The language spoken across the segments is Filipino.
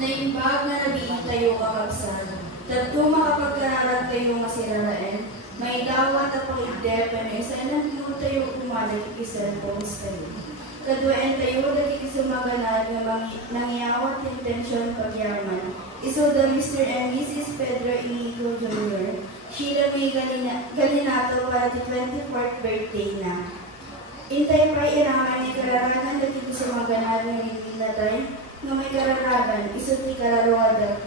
Naimbag na nabiit tayo kakabsad, tatlo makapagkararan kayo masirarain, may dawat at pang-idep na isa ng yun tayo umalag ikisalpons kayo. Kaduan tayo nagkikisumaganad na nangyawat intensyon pagyaman. Iso da Mr. and Mrs. Pedro Inigo Jr. Sheila may galinato para di 24th birthday na. Intay pa iraman ni kararagan nagkikisumaganad ng ininatay na may kararagan. Iso ti Kararwada.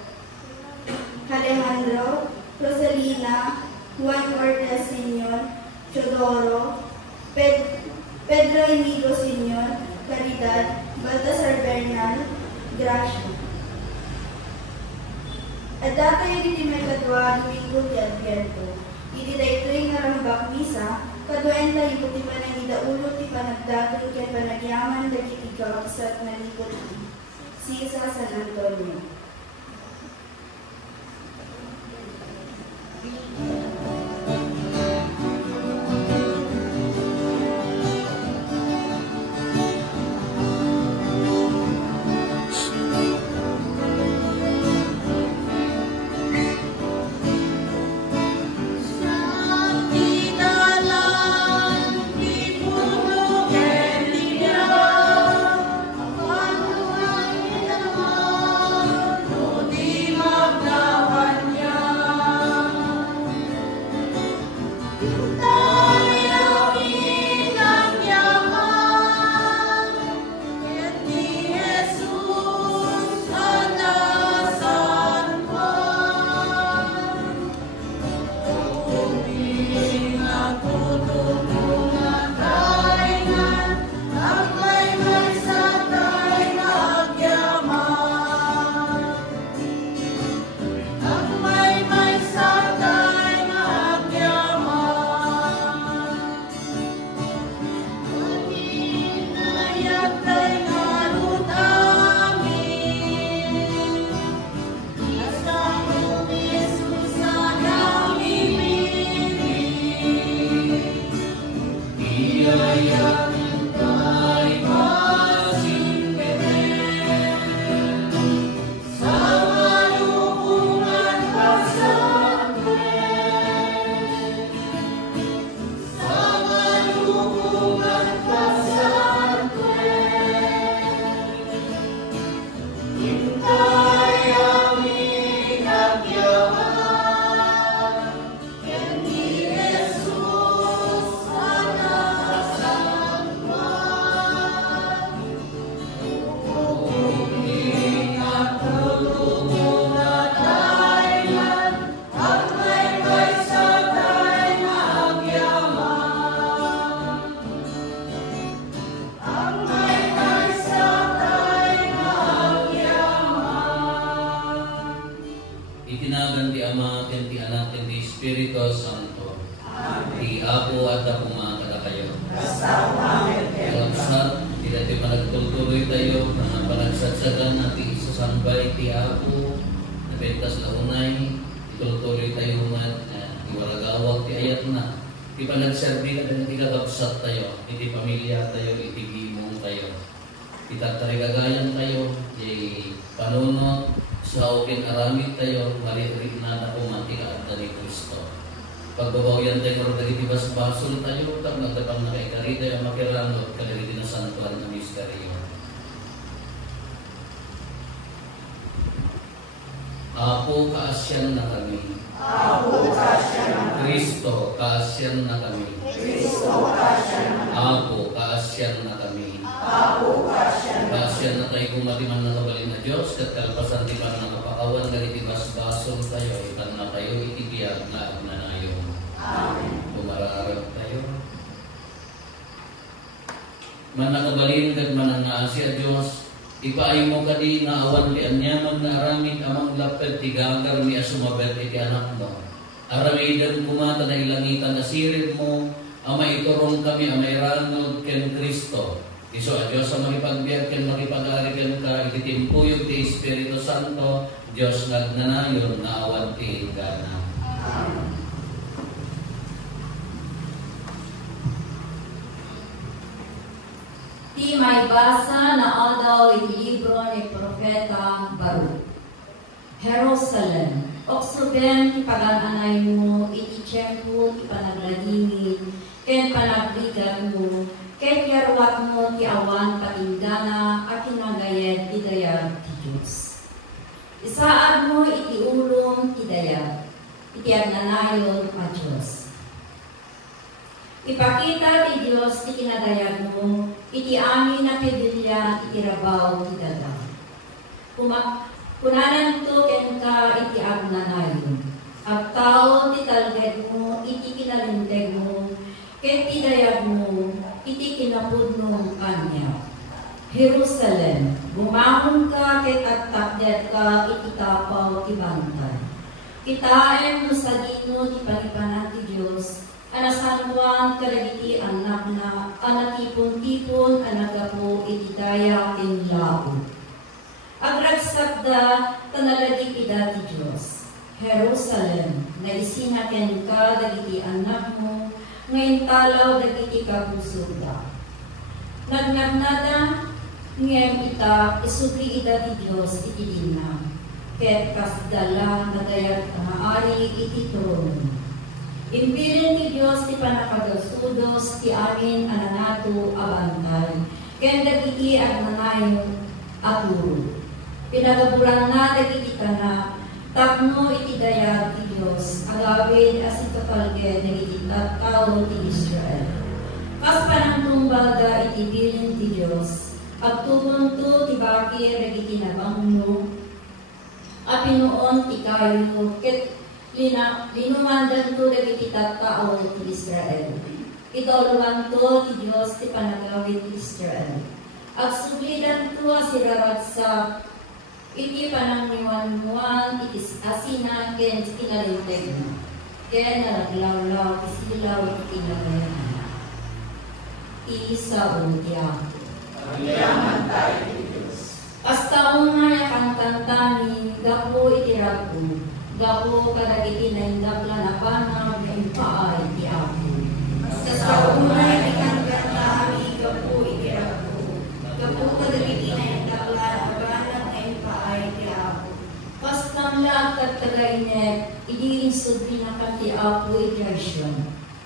Alejandro, Rosalina, Juan Cortez Sr., Chodoro, Pedro Inigo Sr., Caridad, Baltasar Bernal, Gracia. At dati hindi may kadwa, Domingo di Adviento. Hindi tayo ito'y narambak misa, kadwain tayo puti pa ng idaulo, ti panagdaton kaya panagyaman, dagiti kakasat na likod si San Antonio. Pagbabawian tayo kung dagiti basbasol tayo, tag nagdapang na kay karita yung makirangot kadagiti na santuan ng miskaryo. Apo kaasyan na kami. Apo kaasyan na kami. Kristo kaasyan na kami. Kristo kaasyan na kami. Apo kaasyan na kami. Apo kaasyan na kami. Kaasyan na tayo kung matiman na kabalin na Diyos, kat kalpasan di pa na kapakawan dagiti basbasol tayo, ikan na tayo itibiyag na agnanayo. Amen. Bumararap tayo. Manakabalin kag manangaasi a Diyos, ipaay mo kadi nga awan ti anyaman na aramid amang lapet ti gagar mi asumabet iti anak mo. Aramidan kumata na ilangitan na sirib mo, ama iturong kami, ama iranod ken Kristo. Iso a Diyos sa makipagbiag ken makipag-ari ken ka, ititimpuyo ti Espiritu Santo, Diyos nagnanayon na awan ti gana. Amen. Di Iti may basa na adaw iti libro ni Propeta Baruch. Jerusalem, oksuben ti pagananay mo, iti tiyempo ti panaglagingin, ken panagligan mo, ken yarwat mo ti awan patinggana at kinagayed ti dayag ti Diyos. Isaad mo iti ulong ti dayag, iti agnanayon a Diyos. Ipakita ti Diyos ti kinadayag mo, iti amin na pibilya iti rabaw ti dada. Kunanan to ken ka iti agnanayon. At tao ti talged mo, iti kinalinteg mo, ken ti dayag mo, iti kinapudnong kanya. Jerusalem, bumahon ka ket agtakdet ka iti tapaw ti bantay. Kitaem mo sa dino ti panipanan ti Diyos, anasantuan kadagiti anak na anatipon-tipon anagapo iti daya ken lao. Agragsakda tanalagi ida ti Diyos. Jerusalem, naisinaken ka dagiti anak mo, ngayon talaw dagiti kabusugda. Nagnagnada ngem ita isubli ida ti Diyos iti dina, ket kasdala nadayag maaari iti trono. Impirin ti Diyos ti panakagasudos ti amin ananato abantay, ken dagiti agnanayo aturo. Pinagaburan na dagiti kana, tapno iti dayag ti Diyos, agawid as itatalge dagiti tattao ti Israel. Kas panangtumbaga iti bilin ti Diyos, agtugunto ti bakir dagiti nabangno, a pinuon ti kayo, ket linumandan to dagiti tattao ti Israel. Idoluan to ti Diyos ti panagawid ti Israel. Agsublidan to asirarat sa iti panangniwan-nuan iti asina ken tinalinteg na. Ken nalaglawlaw ti silaw iti nagayan. Isa o tiyago. Yaman tayo ti Diyos. Astaon nga yakantantani, gapo iti rago. Gapo kadagiti na indapla na panag na impaay ti ako. Sa unay ikantantani, gapo iti rago. Gapo kadagiti na indapla na panag na impaay ti ako. Pastang lahat at tagaynet, idiinsod pinakan ti ako iti asyon.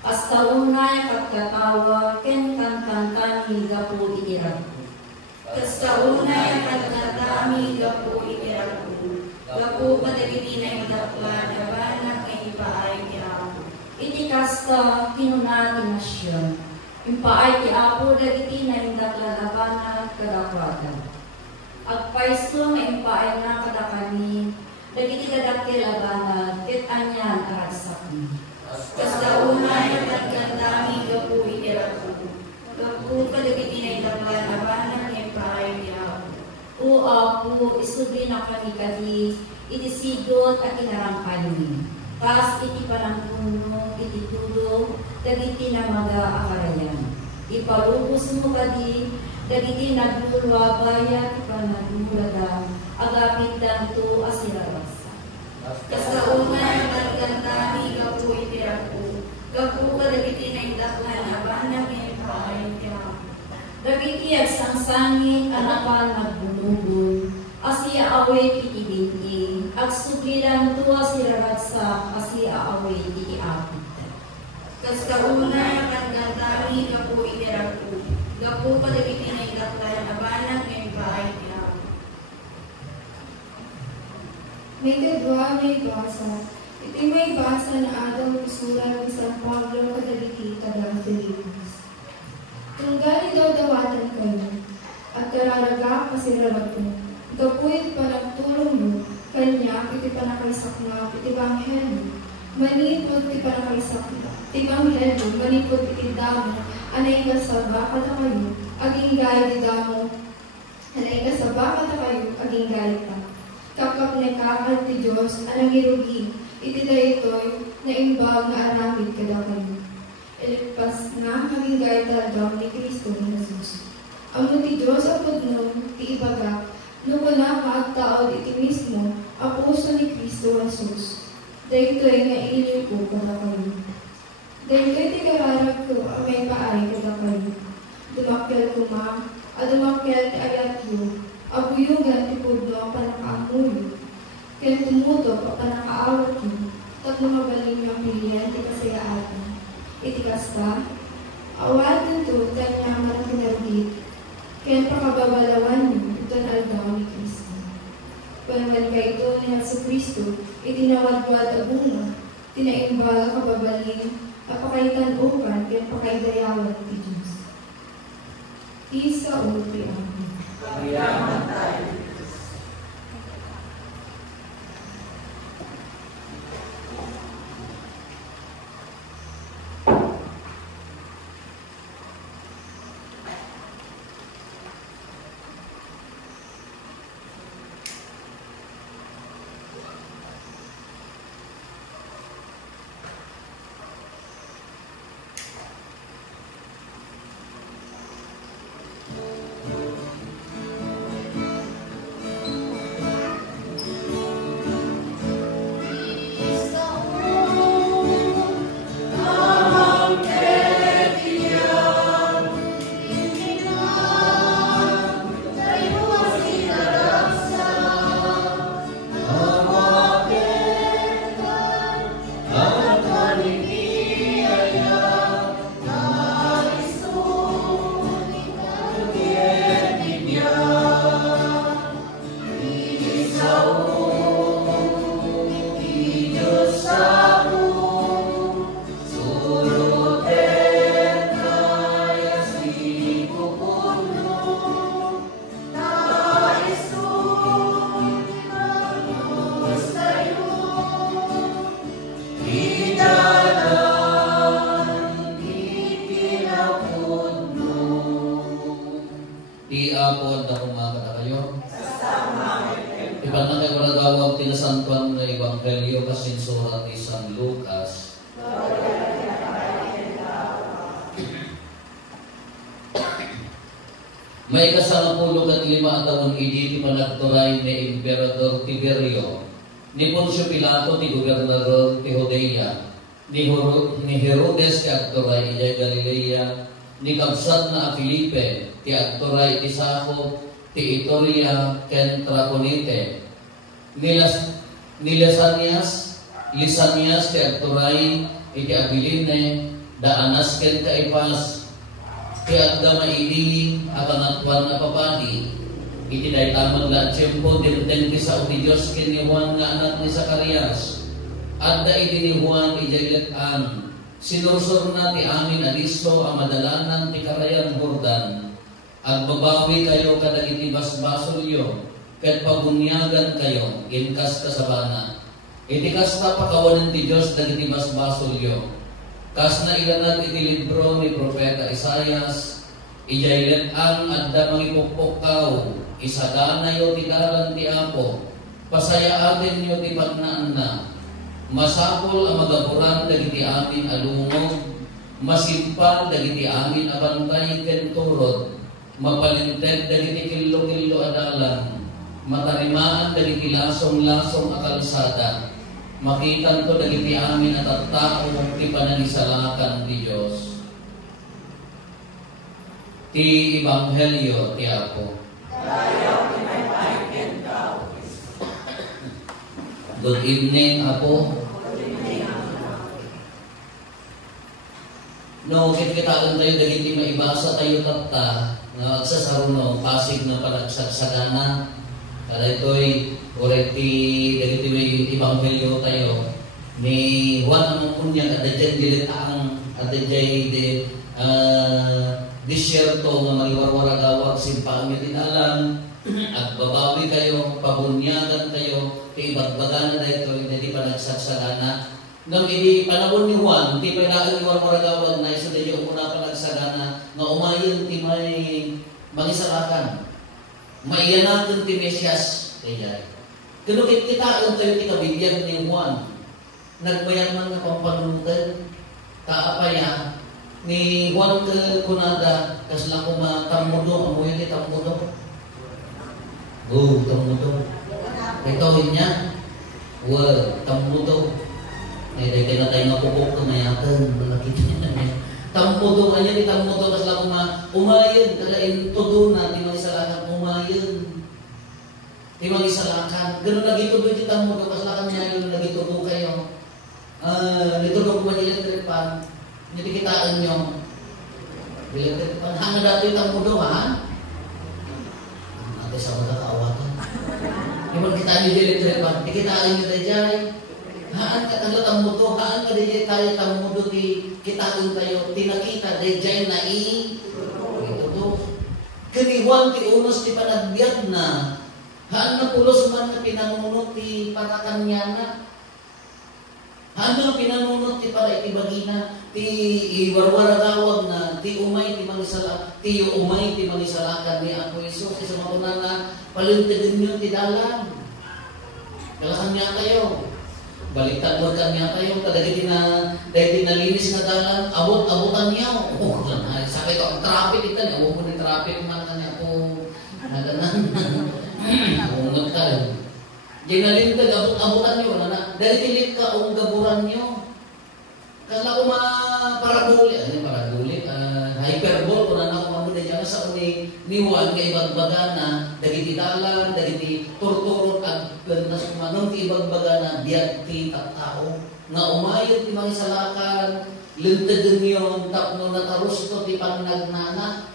Hasta unay katkatawa, ken kantantani gapo iti rago. Hasta unay katkatami, gapo iti rago. Gapo kadagiti na indapla na panag na impaay ti ako. Iti kasta kinuna ti nasyon. Impaay ti ako dagiti na indapla na panag kadakwada. Agpaiso nga impaay na kadakani, dagiti kadakti labanag, ket anyan arasak ni. Kasta unay katkatami, gapo iti rago. Gapo kadagiti na indapla na panag na impaay ti ako. O Apo, isubli na kami kadi, iti sigot at kinarangkan ni. Kas iti panangpunong, iti tulo, dagiti na mag-aakarayan. Ipalubos mo kadi, dagiti nagulwabaya, iti panagulada, agapit danto asirarasa. Kasta unay katkatami, gapo iti rago. Gapo kadagiti na indapla na panag na impaay ti ako. Dagiti at sangsangit, anapan nagbunubun, asya away iti binti, at sublilan tuwa siraratsa, asya away iti apit. Kasta unay katkatami, gapo iti rago. Gapo kadagiti na indapla na panag na impaay ti ako. May kadwa, may basa. Iti may basa na adaw isulat ni San Pablo kadagiti tagang Filipos. Tunggali daw dawatan kayo, at kararaga masirabat mo. Ikapuit panagtulong mo, kanya iti panakaisakna, iti banghel mo. Manipod iti panakaisakna, iti banghel mo, manipod iti damo, anay kasaba kada kayo, aging galit iti damo, anay kasaba kada kayo, aging galit pa. Kapag nakakal ti Diyos, anang irugi, iti daytoy, na imbag na aramid kada kayo. Iligpas na maging gaytaldam ni Kristo ni Jesus. Amo ti Diyos apod no, ti ibaga, no na maagtaod iti mismo, apuso ni Kristo Jesus. Daytoy nga iliw ko kada kayo. Daytoy ti kararag ko, amay paay kada kayo. Dumakyal ko ma, Adumakyat ti ayat yu, abuyugan ti pudno panakaamuyo. Ken tumuto panakaawat yu, tapno mabaling yung pilihan ti kasayaatan. Iti kasta, awatin to tanyaman pinardit, ken pakababalawan yu, itan aldaw ni Kristo. Panaman ka ito ni Jesu-Kristo, itinawadwad abunga, tinaimbaga kababalin, apakaitan upan, ken pakaidayawat ti Diyos. Isa o ti Amen. Pagyaman tayo. Iapod na kumakata kayo. Ipanangay ko nagawag tinasantuan na Ebanghelyo kasinsurat ni San Lucas. May kasangapulo at 5 taon idi ti panagturay ni Emperador Tiberio, ni Poncio Pilato ti gobernador ti Judea, ni Herodes ti agturay ijay Galilea, ni kabsat na Filipe ti agturay ti Saco, ti Itoria ken Traconite, ni Lisanias ti agturay iti Abiline, daanas ken Kaipas, ti agda maili akangatwan na papadi, iti daytaman nga tiyempo dinten ti sao ti Diyos ken ni Juan nga anak ni Zacarias, adda iti ni Juan ijaylet-an, sinursur na ti amin aliso ang madalanan ti Karayan Jordan, at babawi kayo kadagiti basbasolyo, ket pabunyagan kayo, inkas kasabana. Iti kasta pakawanan ti Diyos dagiti basbasolyo. Kas na ilanad iti libro ni Propeta Isaias, ijaylet-an adda mangipukpukaw, isaganayo ti dalan ti Apo, pasayaaten nyo ti pagnaan na. Masapol ang magapuran dagiti amin alungog, masimpal dagiti amin abantay ken turod, mapalinted dagiti killo-killo adalan, matarimaan dagiti lasong-lasong akalsada, makitan ko dagiti amin at tattao ti pananisalakan ti Diyos. Ti Ebanghelyo ti Apo. Good evening, Apo. No, kitkitaan tayo dagiti maibasa tayo tatta nga agsasaruno pasig na panagsagana. Kada ito'y korekti dagiti may Ebanghelyo tayo ni Juan ang punya at dyan dilitaang at dyan disyerto nga magiwarwaragawag simpang itinalan at babawi kayo, pabunyagan kayo, ibagbagan na dito, hindi pa nagsagsagana. Nang hindi panahon ni Juan, hindi pa ilaan yung warwaragawag na isa na yung una pa nagsagana, na umayon ti may mangisarakan. Maiyanatan ti Mesias. Kano kitaan tayo ti kabibiyag ni Juan. Nagbayaman na pampanunutan, kaapaya, ni Juan ke kunada, kasla kuma tamudo, amoy ni tamudo. Tamudo. Ito niya, tamudo. Dahil na tayo napupok na mayatan, nakita niya namin. Tampo doon niya, tampo doon kasi lang umayon, kalain todo na, di magisalakan, umayon. Di magisalakan. Ganun lagi todo, di tampo doon, kasi lang niya yun, lagi todo kayo. Dito doon ko manila tripan, nitikitaan nyo. Bilang tripan, hanga dati tampo doon, ha? Ate sa mga kaawatan. Di ba kita nyo bilang tripan, tikitaan nyo tayo dyan. Haan ka tagatang mo to, haan ka DJ tayo tamo do ti kitaon tayo, tinakita DJ na ito to. Kaniwan ti unos ti panagbiag na, haan na pulos man na pinanunot ti parakan niya na. Haan na pinanunot ti para itibagina, ti iwarwaragawag na, ti umay ti mangisalakan ni Apo Isus, isa mauna na palintigin nyo ti dalan. Kalakan niya kayo. Baliktad mo kanya tayo, kadagiti na nalinis na dalan, abot-abotan niya. Sakay ko, ang traffic ito niya. Huwag mo ng traffic man kanya po. Naganan. Ungat ka rin. Diyan nalintag, abot-abotan niyo. Dahil tilit ka, ang gaburan niyo. Kala ko paraguli. Ano yung paraguli? Hyperbole. Kung na ako mamunay niya sa uni, niwan kay bagbagana, dagiti dalan, dagiti turturot at gantas kumanong ti bagbagana, biag ti tattao. Nga umayot ti mangisalakan, lintagin yun, tapno natarus ito ti pangnagnana.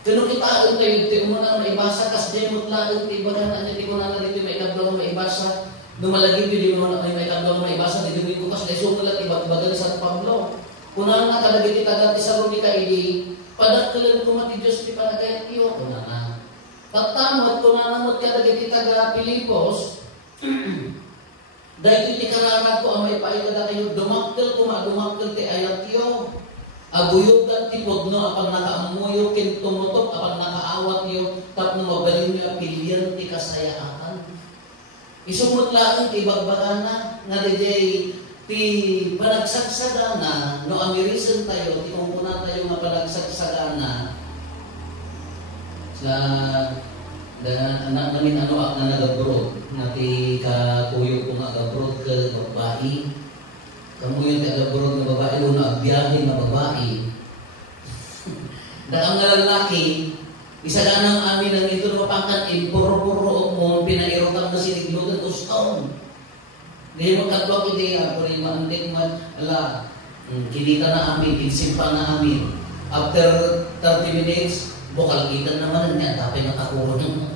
Kano kitaon tayo, ti umuna maibasa, kas di mutlaon ti bagana, niya di ko na dito may kablang maibasa. Numalagin di mo na may kablang maibasa, di dumin ko kas di sumulat ibagbagan sa Pablo. Kuna na kalagay ti taga ti Salonika idi, padagkalan ko mati Diyos ti panagayat iyo. Kuna na. Tatamot, kuna na mo't kalagay ti taga Pilipos, dahil ti kararag ko ang may paikada kayo, dumakkel ti ayat iyo. Aguyugan ti podno, apang nakaamuyo, kintumutok, apang nakaawat iyo, tapno mabalin niyo apilyan ti kasayaan. Isumot lang ti bagbagana, nga dijay, ti panagsagsagana, no amirisan tayo, ti kumpuna tayo nga panagsagsagana, sa namin na nagabrod, na ti kakuyo ko nga agabrod ka babae, kamuyo ti agabrod nga babae, na agbiyahe nga babae. Daang nga lalaki, isaganang amin ang ito na pangkat, impuro-puro mo, pinairotan na siniglutan ustaon. Dahil magkatwag iti, puri maandik man, kinita na amin, kinsimpa na amin. After 30 minutes, bukalgitan naman niya, tapay nakakuro naman.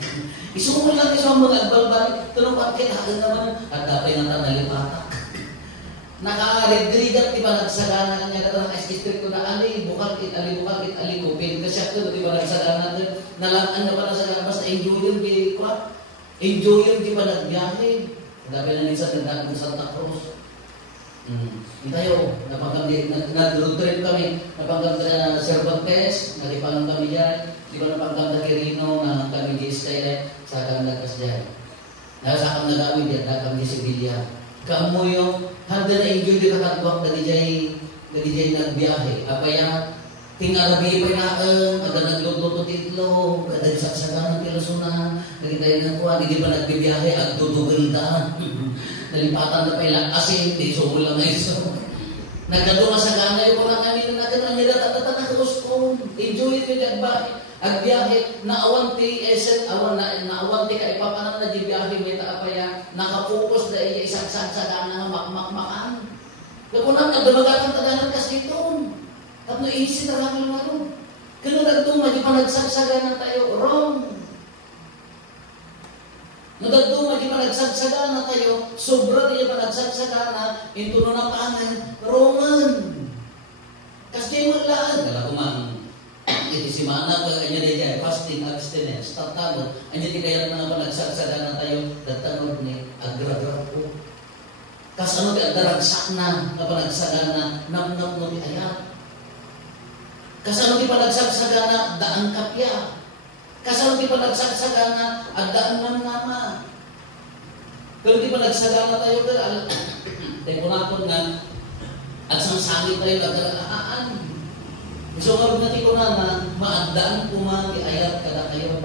Isumul lang isang mga agbalbalik, tulong pagkit, hagan naman, at tapay nga tanalipatak. Naka-redrigat, di ba, nagsagana niya, katang iskistrik ko na, bukakit, alikupin, kasi ako, di ba, nagsagana natin, nalangan na pa nagsagana, basta enjoy yun, di ba, nagbiyahe. Dapat na minsan nagdagan sa Santa Cruz. Tayo, nag-road trip kami, napanggang na Cervantes, nalipangan kami dyan, di ba napanggang na Quirino, na kami Giscay, sa kami nagkas dyan. Sa kami nagawin dyan, na kami Sevilla. Kamuyo, handa na enjoy di kakatwak na dijay nagbiyahe. Apaya, tingalabi pa na kada nagluto titlo, kada saksagan ng kilusunan, nagitayin ng kuha, hindi pa nagbibiyahe, agtutugaldaan. Nalipatan na pa ilang asin, di so lang ngayon. So, nagkadunga sa gana yung kurang kami na nagkadunga niya data na kaluskong. Enjoy it with ba? Agbiyahe, naawanti esen, naawanti ka ipapanan na di biyahe, may taapaya, nakapokus na iya isaksak sa gana nga makmakmakan. Kapunan, nagdamagatan taganan kasi dito. At no isin na lang yung ano. Kano nagtuma, di pa nagsagsagan na tayo, wrong. Nagtuma, di pa nagsagsagan na tayo, sobra di pa nagsagsagan na, into na pangan, wrongan. Kasi mo laan, kala kumang, iti si Mana, kung kanya na fasting, abstinence, tatagod, anya di kaya na pa nagsagsagan na tayo, tatagod ni, agra-gra po. Kasi ano, agaragsak na pa nagsagan na, nam-nam no di ayat. Kasano di panagsagsaga daan kapya. Kasano di panagsagsaga at daan nama. Pero di panagsagana tayo tayo punapon nga at sangsangit tayo nagkalaan. So nga natin ko na maandaan kumati ayat kada kayo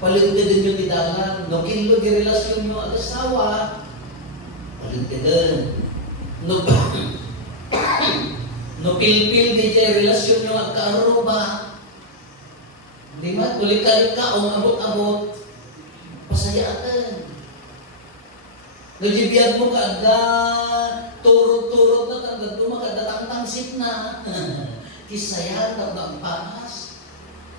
palintin nyo tidalan. No kinlo di relasyon nyo at asawa. Palintin. No pilpil di jay relasyon nyo agkaaruba. Di ba? Tulik-kalik ka o abot-abot. Pasayaan. Nagibiyad mo ka agda turot-turot na tanda dumakada tangtangsit na. Kisayaan ka ba ang panas?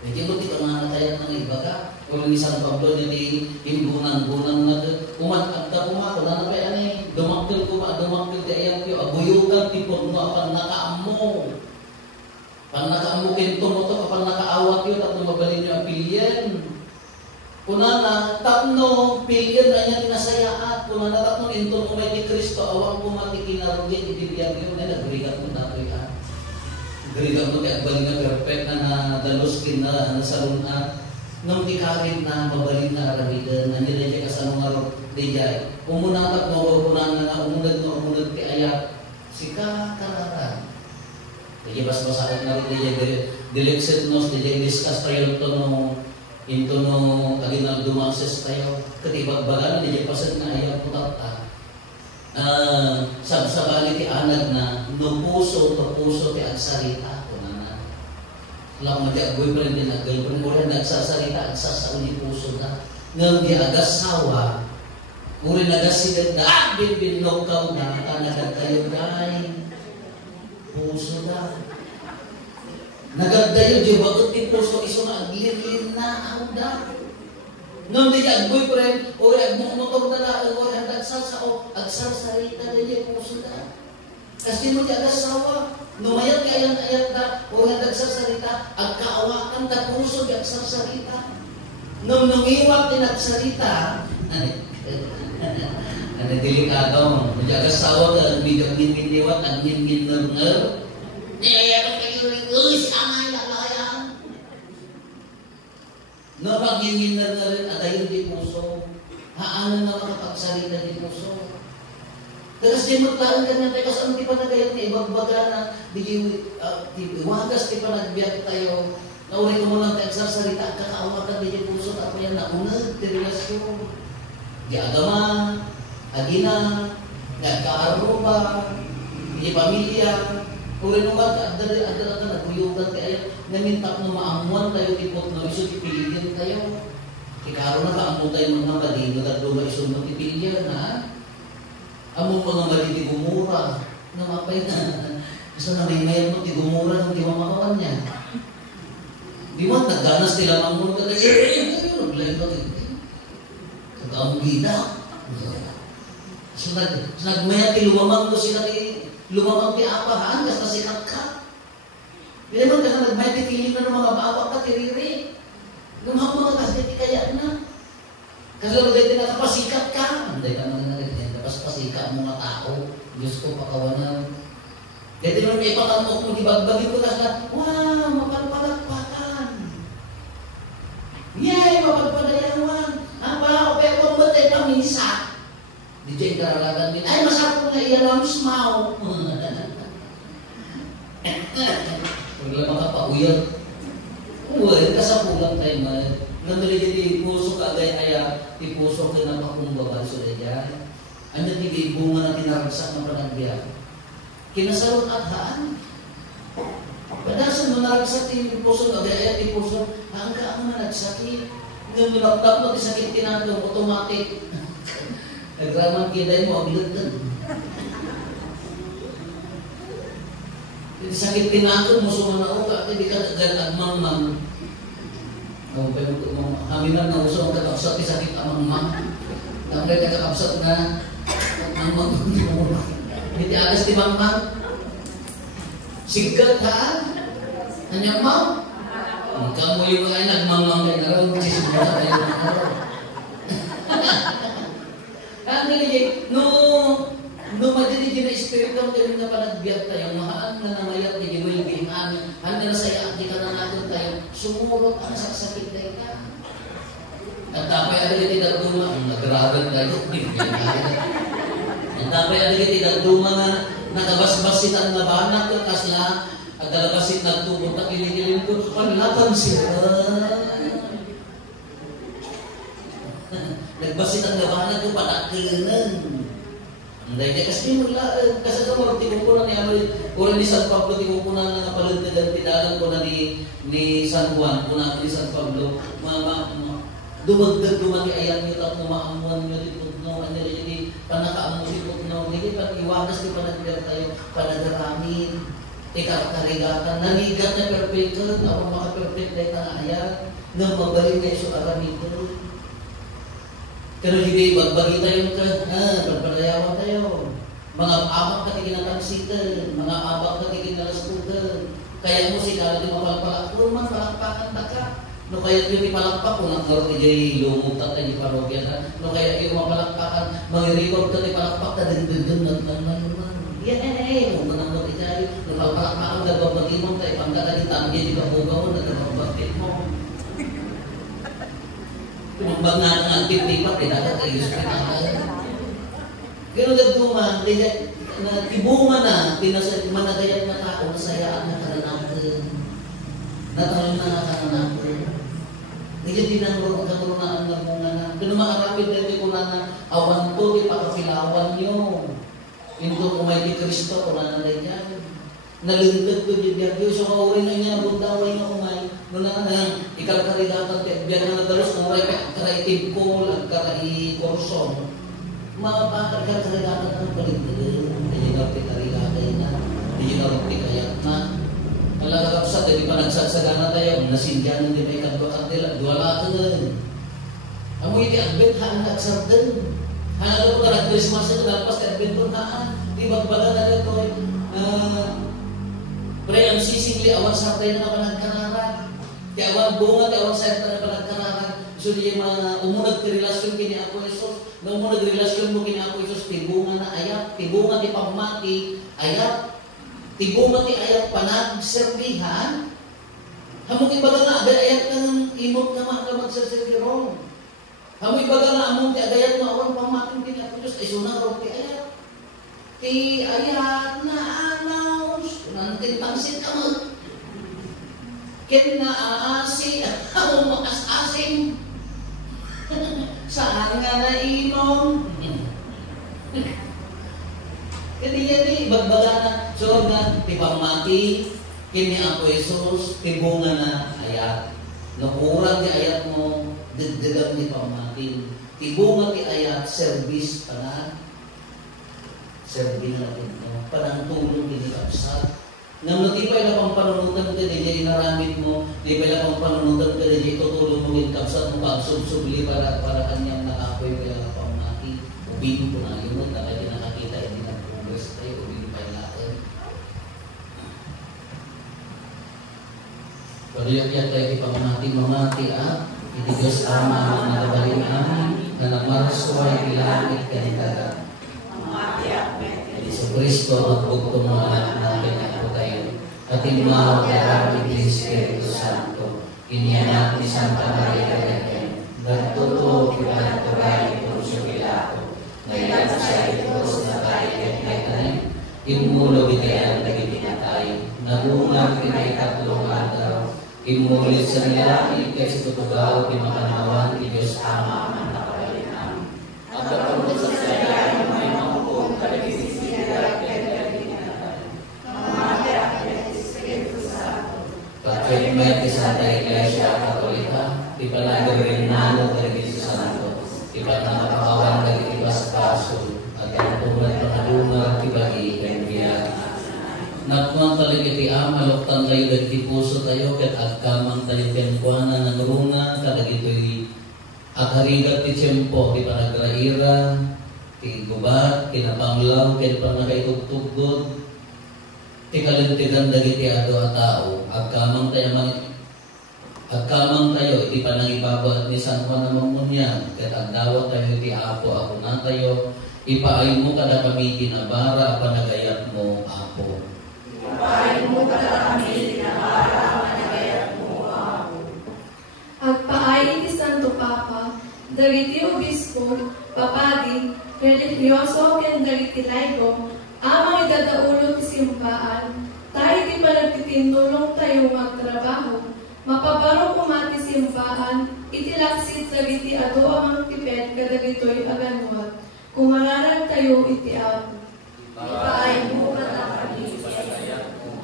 Medyo mo di ka mga natayat ng iba ka. Kung isang Pablo niya di imbunan-bunan na umatagda po ako na napay ani. Dumaktil di ayan ko. Abuyugan tipon mo apan nakaamo. Pan nakaamo kinto mo to apan nakaawat yun at mabalin niyo ang pilyen. Kunana, tapno pilyen na niya tinasayaan. Kunana, tapno inton umay ni Kristo awang pumatikin na rugin ibigyan yun. Ay, nagrigat mo na ito yan. Nagrigat mo kaya balik na perfect na nadaluskin na nasalunat. Nung ikarin na mabalin na aramidan na nilay ka sa nungarot dijay. Umunatak mo, kunana na umunad ti ayat. Sika karatan. Jadi bas-basakot na rin dijay dileksit nos, dijay discuss tayo ito no into no kaginag dumakses tayo. Katibag-bagan dijay pasad na ayat po tapta. Sabsabali ti anag na no puso to puso ti agsarita. Kunana. Lang mag-boyfriend din na girlfriend mo rin nagsasarita agsasaon ni puso na. Ngam di agasawa uri nagasigat na binlokaw na kanagad kayo dahil puso na. Nagagdayo, di bakit ti puso iso na agirin na ang da. Nung di ag-boyfriend, o ag-motor na lang, o agsasarita na di puso na. Kasi mo di agasawa, numayat kayang-ayat na, o agsasarita, agkaawakan na puso di agsasarita. Nung iwak din agsarita, delikado. Di agasawa ka, bigag-ngin-nginiwat, ag-ngin-ngin-nger-nger, niyayakot kayo rin, si amay na kaya. No, pag-ngin-ngin na rin, at ayun di puso. Haanan na makapagsalita di puso. Kasi di maglaan ka na tayo, kasi ang di pa nagayat na ibagbaga na, wagas di pa nagbiyak tayo, nauri ko mo lang tayo sarsalita, kakaawakan di puso, at yan na unag, di relasyon. Di agama, agina, nagkaaruba, di pamilya, kung rin naman ka naguyugan kayo, namintak na maamuan tayo, tipot na iso, tipiligan tayo. Ikaro na kaamu tayo mga malino, at luma iso mo tipiligan, ha? Amo mga maliti gumura, namapay na. Gusto na may mayat mo, tigumura nung di mamakawan niya. Di mo, nagganas nila mamuro ka na, naglayo ka, kagawang gida. So nagmayat ti lumamang mo sila lumamang ti apahan, kas pasikat ka. Bila mo kasi nagmayat ti piling na ng mga bawak ka, tiriri. Lumamang mga kasi ti kaya na. Kasi lang dahil nakapasikat ka. Anday ka mga nagagyan, napasikat mga tao. Diyos ko, pakawanan. Kaya din mo may pakamok mo, di bagbagin ko na, wow, mapalpalakpakan. Yay, mapalpadayawan. Ang pala ko, pero kung ba't ay pamisa? Di dyan karalagan din, ay masarap ko na iyan ang smaw. Huwag lang makapauyan. Uy, kasapulang tayo man. Nandali dyan puso ka agay aya, puso ka na pakumbaban so dyan. Ano di bunga na tinaragsak ng panagbiyak. Kinasarot at haan. Padasan mo naragsak yung puso, agay aya puso, hanggang ang managsakit. Nung nilaptap mo, sakit tinatong, automatic. Nagramang kiday mo, abilagdan. Sakit tinatong mo, sumanao ka, hindi ka agmang-mang. Haminan na uso ang kakapsat, sakit amang-mang. Tanggal ka kakapsat na, amang-mang. Hindi agas di mang-mang. Sigat ha? Anyang mang? Kamu yung mga nagmamang kayo na raw, chismo na kayo na raw. Ang niligay, no madiligay na espiritu ang galing na panagbiyak tayo, mahaan na namayat ni Gino yung gihingan, handa na saya, di ka na natin tayo, sumurot ang saksakit tayo ka. At tapay agad tidak duma, nagragan tayo, at tapay agad tidak duma na nakabasbasin ang nabanak ka kasla, at dalabasit nagtubot na kiligilin ko, panlatan siya. Nagbasit ang labanan ko, patakilan. Dahil kasi kasi ito marang tikukunan ni Amal, kung ni San Pablo tikukunan na palagdagan, tinalang ko na ni San Juan, kung na ni San Pablo, dumagdag ayat nyo, tapos maamuan nyo, tipudno, ano rin yung panakaamu, tipudno, hindi pa iwagas, di pa nagbilang tayo, panagaramin, ikarigatan, nanigat na perfecto, ako maka-perfect na itang ayat, nang mabalik na iso aramin ko. Pero hindi, bagbagi tayo pagpalayawan tayo. Mga abang katigin na taksitan, mga abang katigin na lasputan. Kaya mo si kala di mapalakpalak, puro man palakpakan na ka. No kaya yun ipalakpak, kung ang karoon di lumutang na di parokya na. No kaya yun mapalakpakan, mag-record ka di palakpak na dindindin na kung manang di tayo. No palakpakan, nagbabatin mo tayo, pangkala di tangya, di ka bugaw, nagbabatin mo. Kumbang na ang tip-tipat, dapat kayo sa pinakalan. Pero nagduman, tibungan na, managayat na tao, nasayaan na karanakan. Natalong na karanakan. Ngayon din ang katurunaan ng bunga na. Kung makarapid na ko na awan to, ipakapilawan nyo. Ito kung may di Kristo, kung na yan. Nalintad ko din yan. So kaurin na niya, bundaway na kumay. Nung ikalkarigatan, biyan na nadalos, nung karay ko, karay korson. Makakarigatan ang kalintad. Hindi nyo karigatan na. Hindi nyo kayat na. Talaga kapsat, hindi pa nagsagsagana tayo. Nasindyan, hindi may kadwaan nila. Duwalatan. Amo hindi advent, haan nagsardan. Haan ko ka Christmas ito, lalpas ka advent ko, haan. Di bagbaga na ito. Pre, ang sisingli, awan sartay na panagkararan. Kaya awan bunga, kaya awan sartay na panagkararan. So, di mga umunag ti relasyon kini Apo Isos. Na umunag relasyon mo kini Apo Isos, tibunga na ayat, tibunga ti pagmati, ayat, tibunga ti ayat panagserbihan. Hamong ibaga nga, ayat ka ng imot na mga magserserbiron. Hamong ibaga nga, among ti agayat mo, awan pamating kini Apo Isos, ay sunang ro ti ayat. Ti ayat na anaws, nantin pangsit ka mo. Kinaasi, ako mo as-asim. Saan nga na inom? Kasi yan bagbaga na. So na, tipamati, kini Apo Isos, tibunga na ayat. Nakurang di ayat mo, dagdagan ni pamati. Tibunga ti ayat, service pa na. Serving natin mo. Parang tulong kini kapsat. Nang di pa ilang pang panunutan ka din, inaramit mo, di pa ilang pang panunutan ka din, tutulong mo yung kapsat mo pagsubsubli para kanyang nakapoy kaya ka pang mati. Ubin ko na yun, na kaya nakakita, hindi na progress tayo, ubin pa yung natin. Paglakyat tayo ipamati, mamati iti Diyos Ama ang nagabalin amin, na namarasway ilangit kanitaga. Yesu Kristo ang bugtong mga anak natin ako tayo. At imaw kaya ni Espiritu Santo, inianak ni Santa Maria Virgen, nagtuto kita turay kung sukilato, ngayon sa itos na tayo at tayo, imulo bitayan lagi tayo, nagungag kinay tatlong araw, imulit sa nilaki kay sa tutugaw, kimakanawan ni Diyos Ama ang nakabalin namin. Ang karoon sa saya, may mangkong kalagisi. Pagkaimay ti Santa Iglesia Katolika, ti palagarin nalo dari Yesus Santo, ti panakapawan dari ti Baskaso, at ang tulad pangalunga ti bagi kay biya. Nakuang talig iti amaloktan kayo dari ti puso tayo, ket agkamang talig kenkwana ng runa, kadag ito'y akarigat ti tiyempo, ti panagraira, ti gubat, kinapanglaw, ket panakaitugtugdod, ti kalintigan dagiti ado a tao, agkamang tayo, iti panangibaba ni San Juan na Mamunyan, ket agdawat tayo iti Apo, ako na tayo, ipaay mo kada kami tinabara, panagayat mo, Apo. Ipaay mo kada kami tinabara, panagayat mo, Apo. Agpaay iti Santo Papa, dariti obispo, papadi, religyoso, ken dariti laigo, amang idadaulo ti simbaan, tayo di palagtitinulong tayo magtrabaho, mapabaro kumati simbaan, itilaksit dagiti ado amang tipet kadagitoy aganwat, kumararag tayo iti Apo. Ipaay mo kami ipadayag mo.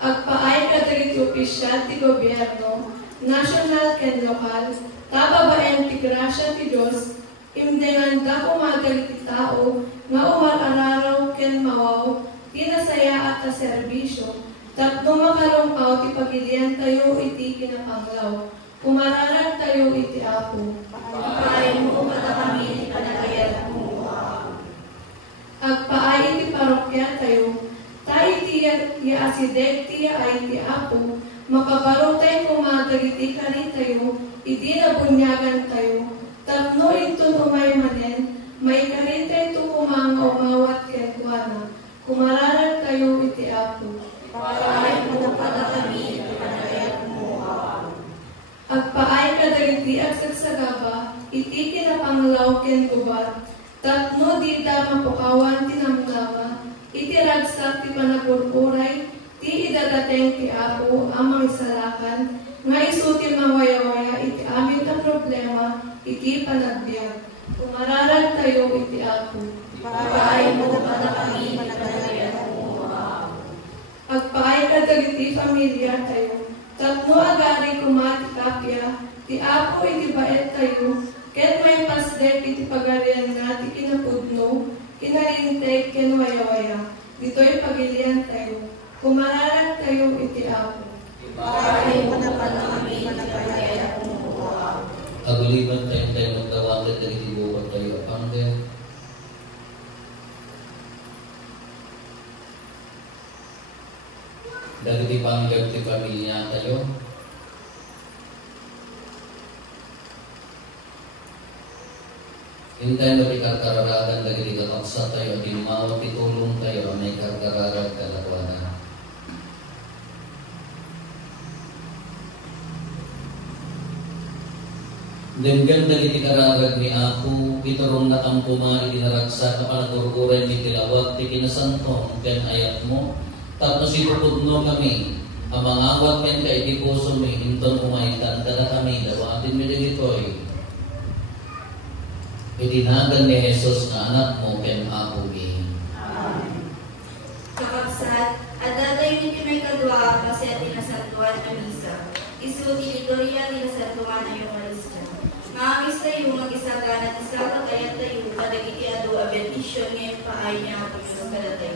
Agpaay kadagiti opisyal ti gobyerno, national ken lokal, tababaen ti grasya ti Dios, imdengan da kumadagiti tao, nga umarararaw ken mawaw, tinasaya at serbisyo, tapno makarumpaw ti pagilian tayo iti kinapanglaw, kumararan tayo iti Apo. Ipaay mo kami ipadayag mo. Agpaay iti parokya tayo, tayo ti asideg ti ay ti Apo, makabaro tayo kumadagiti kari tayo, iti nabunyagan tayo, tapno ito umay manen, may kari tayo umawat ken kuana, kumararan tayo iti Apo. Ipaay mo kami ipadayag mo. Agpaay kadagiti agsagsagaba, iti kinapanglaw ken gubat, tapno di da mapukawan tinamdama, iti ragsak ti panagurkuray, ti idadateng ti Apo amang isalakan, nga isu ti mawaya-waya iti amin na problema, iti panagbiag. Kumararan tayo iti Apo. Ipaay mo kami ipadayag mo. Agpaay kadagiti pamilya tayo, tapno agari kumati kapya, ti Apo iti baet tayo, ken may pasdek iti pagarian na ti kinapudno, kinarinteg ken waya-waya, dito'y pagilian tayo, kumararan tayo iti Apo. Ipaay mo kami ipadayag mo. Aguliban tayo magdawagad dagiti buwan tayo apangden. Dagiti panggap ti pamilya tayo. Hintay mo ti karkararagan dagiti kakaksa tayo, at imawat ti tulong tayo, may karkararag kalakwanan. Denggan dagiti kararag ni Apo, iturong natampuma itinaragsa na panagurkuran ni tilawag ti kinasantong ken ayat mo, tapos ipupudno kami, ang mga awat ken ka iti puso mi, hinton umaitan kada kami, dawatin mi dagitoy. Itinagan ni Jesus na anak mo ken Apo mi. Kakabsat, at datay ni may kadwa kasi at inasantuan na misa. Isu ti Victoria tinasantuan na yung alista. Maamis tayo mag-isagan at isa kagayat tayo kadagiti adu a benediction ngayon paay niya ang Panginoon kadatay.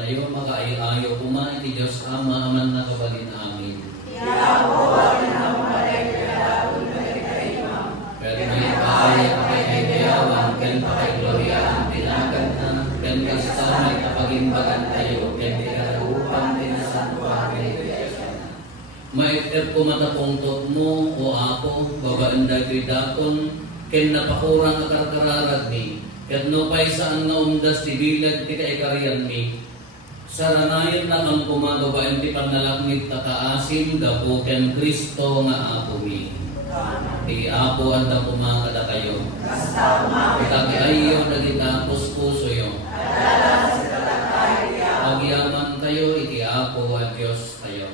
tayo, makaayo-ayo kumain ti Diyos Ama, aman na kabalin amin. Yapo, akin ang malagayawang nagkakaimam. Pero may paaya pakaigayawan, ken pakaigloriaan, tinagan na, ken kasta may kapagimbagan tayo, ken tinarahupan, tinasantuan, maiter ko matapungtot mo, o ako, babaanday ko'y dakon, ken napakurang akarkararag ni, ket no pay saan nga umdas ti bilag ti kaikarian mi. Saranayon na kang kumagabain ti panalakmit takaasim, gapo ken Kristo nga apo mi. Ti apo anda kumakada kayo. Itagiayo nagita puso yo. Agyaman kayo, iti apo at Diyos kayo.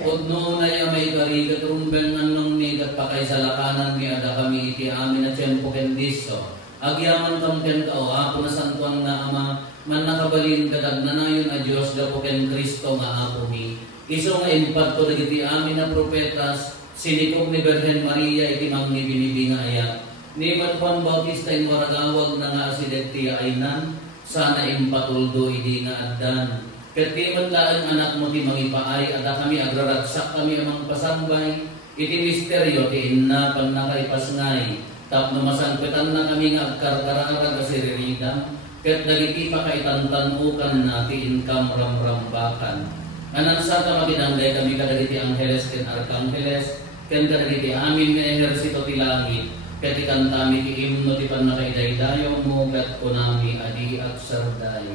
Pudno na ya may karigat rumben anong nigat pa kay salakanan ni ada kami iti amin at tiyempo ken diso. Agyaman kam ken kao apo na santuan nga ama man nakabalin kadag nanayon a Dios gapo ken Kristo nga apo mi. Iso nga impacto dagiti amin na propetas sinikog ni Birhen Maria iti mangni binibinga aya. Ni Juan Bautista in maragawag na nga si Dektia aynan sana impatuldo idi nga addan. Ket di man laeng anak mo ti mangipaay ada kami agraratsak kami amang pasambay iti misteryo ti inna pan nakaipasngay tapno masangpetan na kami nga agkarkararag asiririda ket dagiti pakaitantanukan na ti income ramrambakan anansa ta mabinanggay kami kadagiti angheles ken arkangheles ken kadagiti amin nga ehersito ti langit ket ikantami ti imno ti pannakaidaydayo mo ket kunami adi at sarday.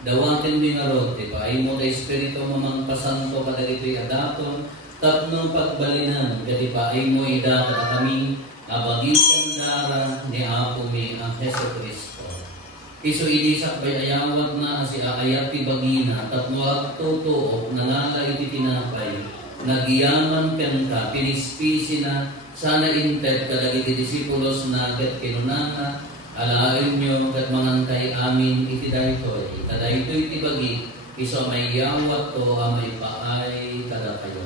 Dawatin mi nga rod, ti paay mo da Espiritu mamang pasanto kadagito'y adaton, tapno pagbalinan, kati paay mo ida kada kami, abagitan dara ni Apo mi ang Heso Kristo. Iso ilisak bay ayawag na si aayat ti bagina, tapno agtutuok, nangala iti tinapay, nagyaman ken ka, pinispisi na, sana inted kadagiti disipulos na ket kinunanga, alain nyo kat mangantay amin iti daytoy. Kadaytoy iti bagi, iso may yawat to may paay kada kayo.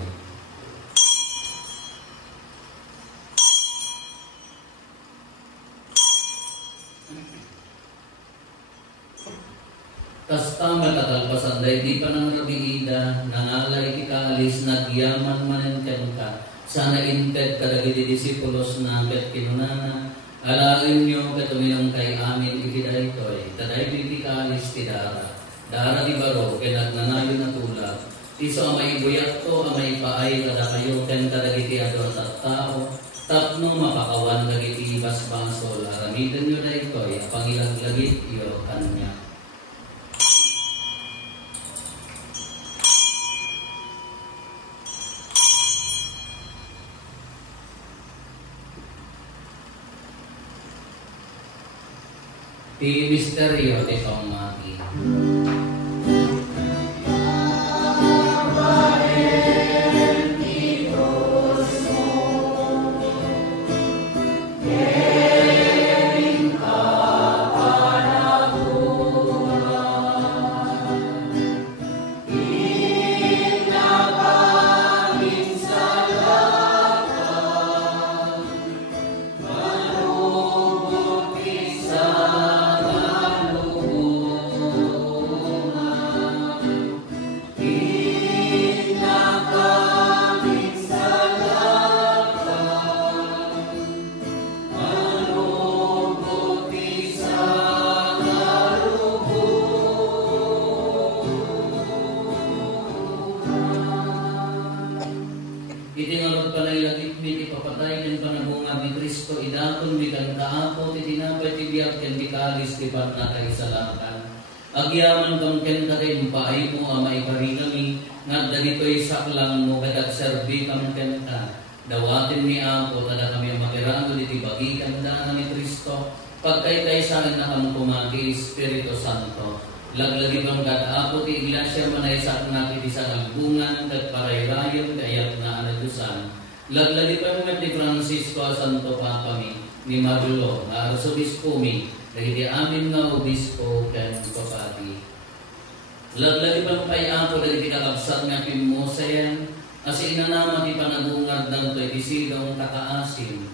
Kasta matatalpasan day di pa nang rabiida, nangalay iti kaalis, nagyaman manen ka, sana inted kadagiti disipulos na ket kinunana, alain nyo katuminong kay amin iti daytoy, kadaytoy iti kaalis ti dara. Dara di baro, kinagnanayon na tulak. Iso amay buyat to, amay paay kada kayo, ken kadagiti ador at tao, tapno mapakawan dagiti basbasol, aramitan nyo daytoy, pangilaglagit iyo kanya. Ti misteryo ti pamati. lagit mi ipapatay ken panabungag ni Kristo idakon mi kan kaapot itinapay ti biag ken ti kalis ti patna kay salakan. Agyaman kam ken katen paay mo ama iparigami nga dagitoy saklang mo kadag serbi kam ken ka. Dawatin mi ako tada kami makirano iti bagi kanda ni Kristo. Pagkay saan na kami kumaki Espiritu Santo. Laglagi bang ako ti iglesia manaysak na ti sa agbungan kat parayrayon kayak na anadusan. Laglagi pa ti Francisco Santo Papa mi ni Madulo na arsobispo mi dahil amin nga obispo ken papati. Laglagi bang ako dahil ti kakabsat nga pimusayan asi inanama ti panagungad ng ti sidong kakaasim.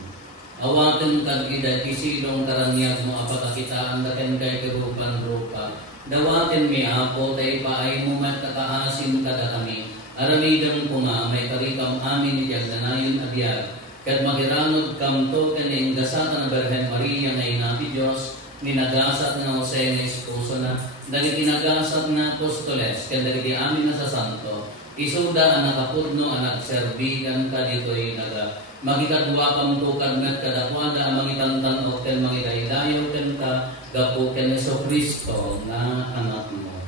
Awaten kagida ti sidong karanyag mo apakakitaan daken kay kerupan-rupa. Dawatin mi ako tay paay mo matakaasim kada kami. Aramidang kuma may karikam amin iti agdanayon adyag. Kat magiranod kam to kaning gasatan na Berhen Maria na inapi Diyos. Ninagasat na Jose na esposo na. Dali kinagasat na apostoles. Kat dali di amin na sa santo. Isuda anak kapudno anak serbigan ka dito'y naga. Magikadwa kam to kadngat kadakwada mangitantan o ken mangidaydayo ken ka. Gapo ken Yesu Kristo na anak mo.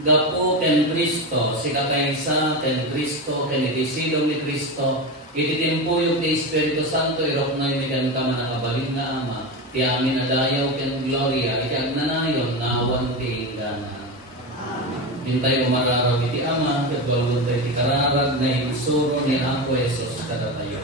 Gapo ken Kristo, si kakaysa ken Kristo, ken itisilong ni Kristo, ititimpuyog ni Espiritu Santo, irok na yun ka manakabalin na Ama, ti amin adayaw ken gloria, iti agnanayon na awan ti ingana. Hintay umararaw iti Ama, katwalun tayo ti kararag na inisuro ni Ako Jesus kada tayo.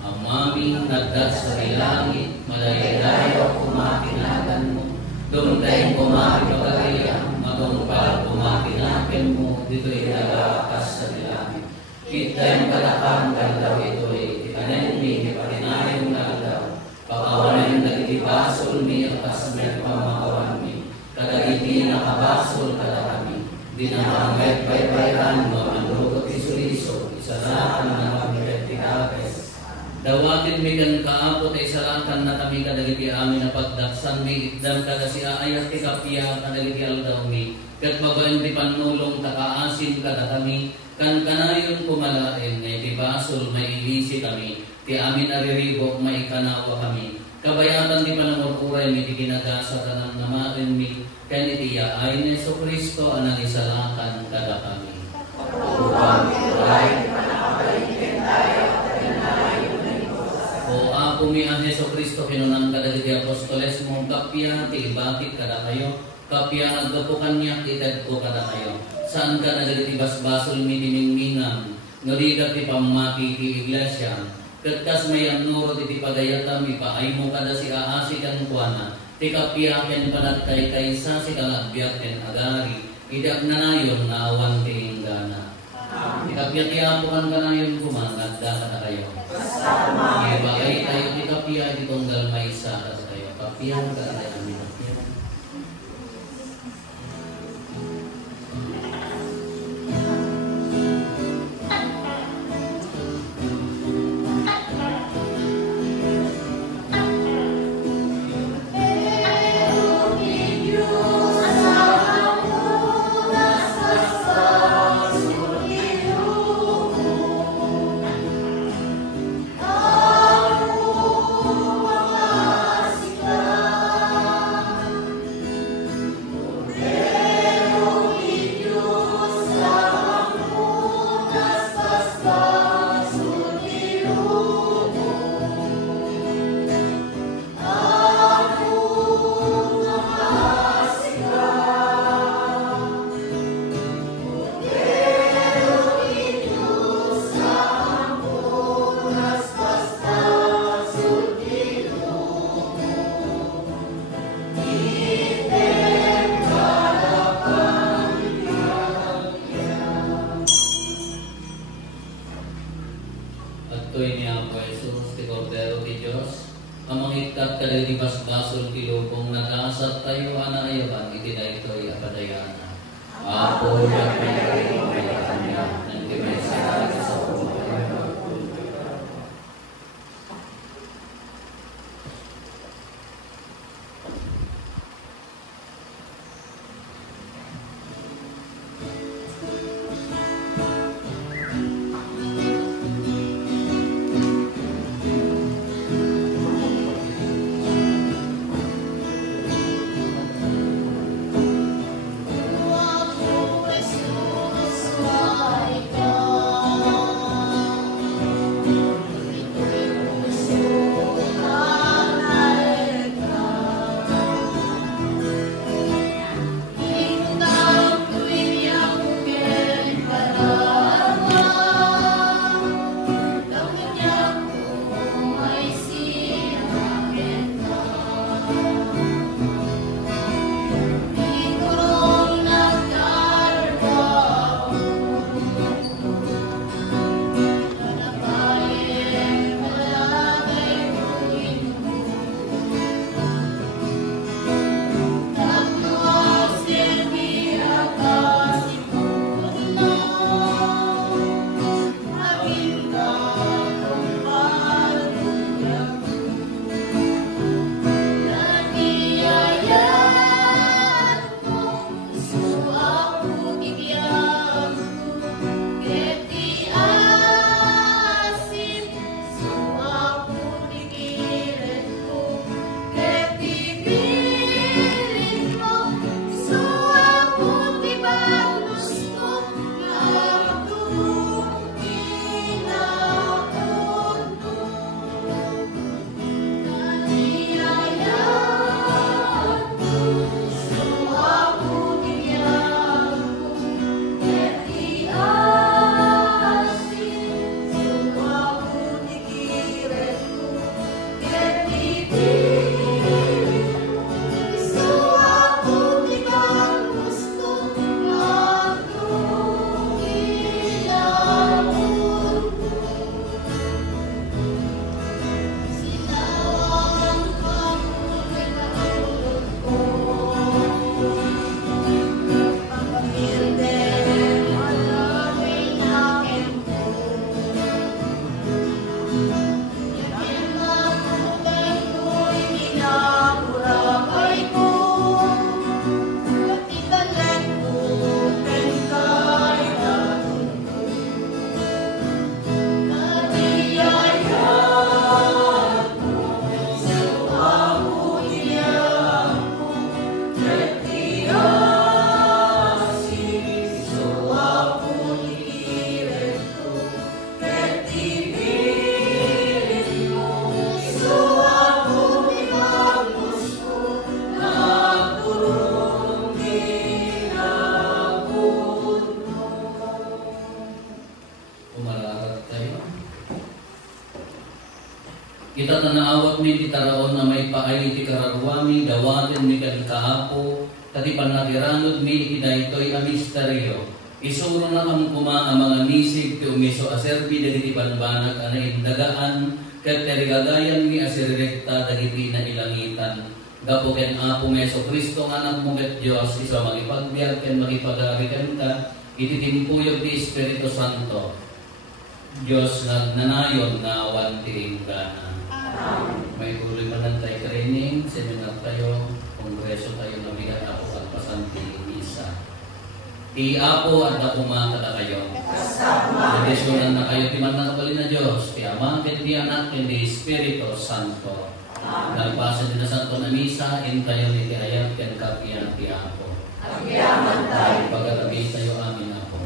Amaming nagdat sa langit, madayadayo kumakinagan mo. Dumtay kumakipagayang, magungpal kumakinakin mo. Dito'y nagakas sa langit. Kita'y kalakang galaw ito'y tikanin mi, ipakinayong nagalaw. Pakawanin nagitibasol mi, akas may pamakawan mi. Kadagiti nakabasol kada kami. Dinamangit baybayan mo, ang lugot isuriso, isarakan na kami retikakes. Dawatin mi kan kaapot ay salakan na kami kadagiti amin na pagdaksan mi itdam kada si aayat ti kapya kadagiti aldaw mi kat mabayan ti panulong takaasim kada kami kan kanayon kumalain na itibasol mailisi kami ti amin ariribok maikanawa kami kabayatan ti panamurkuray mi ti kinagasa kanang namarin mi kan itiya ay ni Yesu Kristo anang isalakan kada kami. Upang ituloy panakabaligin tayo ako mi ang Yeso Kristo kinunang kadagiti apostoles mong kapya ti ibakit kada kayo kapya nagdapukan niya itad ko kada kayo saan ka nagagiti basbasol mi diningmingan ngaligat ti pamati ti iglesia katkas may amnuro ti pagayatam ipaay mo kada si aasi kan kuana ti kapya ken panagkay kaysa si kalagbiak ken agari idak nanayon na awan ti ingana ti kapya ti apukan kanayon kumangat da kada kayo bagay tayo di kapya di tunggal may isa kasi tayo kapya ka tayo amin kapya. Basbasol ti lubong nagaasat tayo anaayaban iti daytoy apadayana. Apo yak may karino may kanya nang dimay sa buhay. Kita tanaawat mi titaraon na may paay iti kararwami, dawatin mi kaapo, katipan nakiranod mi idaytoy a misteryo. Isuro na kang kuma ang mga nisig ti umiso aserbi dagiti panbanag ana indagaan, ket terigagayan mi asirekta dagiti na ilangitan. Gapo ken Apo Meso Kristo nga anak mo ket Dios iso magipagbiag ken magipagabigan ka iti timpuyog ti Espiritu Santo. Dios nagnanayon nga awan ti ingkana. May tuloy man tayo training, seminar tayo, kongreso tayo na bigat ako at pasanti isa. Ti Apo at ako makakata kayo. Nadisunan na kayo, timan na kabalin na Diyos. Ti Ama, ken ti Anak, ken ti Espiritu Santo. Nagpasa din na Santo na Misa, in kayo ni ti Ayat, ken kapiyan ti Apo. Agyaman tayo. Pagkatabi tayo amin Apo.